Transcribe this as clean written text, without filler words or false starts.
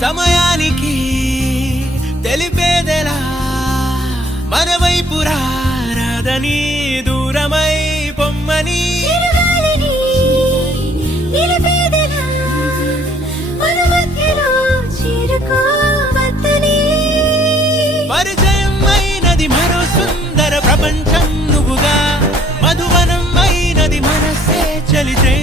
సమయానికి తెలిపేదెలా మన వైపు రాదని దూరమై పొమ్మని పరిచయం అయినది మరో సుందర ప్రపంచం నువ్వుగా మధువనం అయినది మనసే చలితే